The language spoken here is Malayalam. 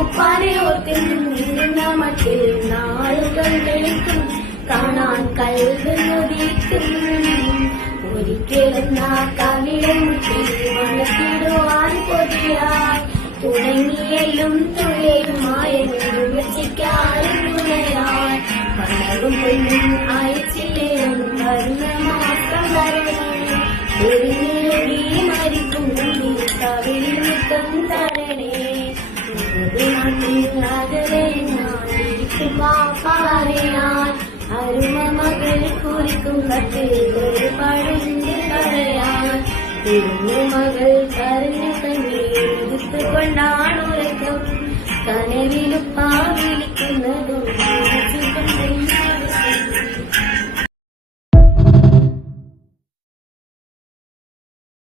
ഉപ്പാനെ ഓർത്തിനും നീങ്ങുന്ന മട്ടിൽ നാളുകൾ വെളുക്കും കാണാൻ കൽവൊതിക്കും ഒരിക്കലും ആ കവിളെ മുട്ടിൽ വളർത്തിടുവാൻ പൊതിയായി തുടങ്ങിയലും തുഴയുമായ വിളിക്കാനും തുണയായി പണവും പെണ്ണും അയച്ചില്ലേയും വരുന്ന മാത്രം തരണം ഒരുങ്ങി മരിക്കും കവിളിൽ നിൽക്കും തരണേ നാട്ടിൽ അരുമ മകൾ കുറിക്കും കട്ടിൽ ഒരുപാടുണ്ട് പറയാൻ മകൾ കരഞ്ഞു കണ്ണീർ കൊണ്ടാണ് ഉറക്കം കനവിലുപ്പാവിൽ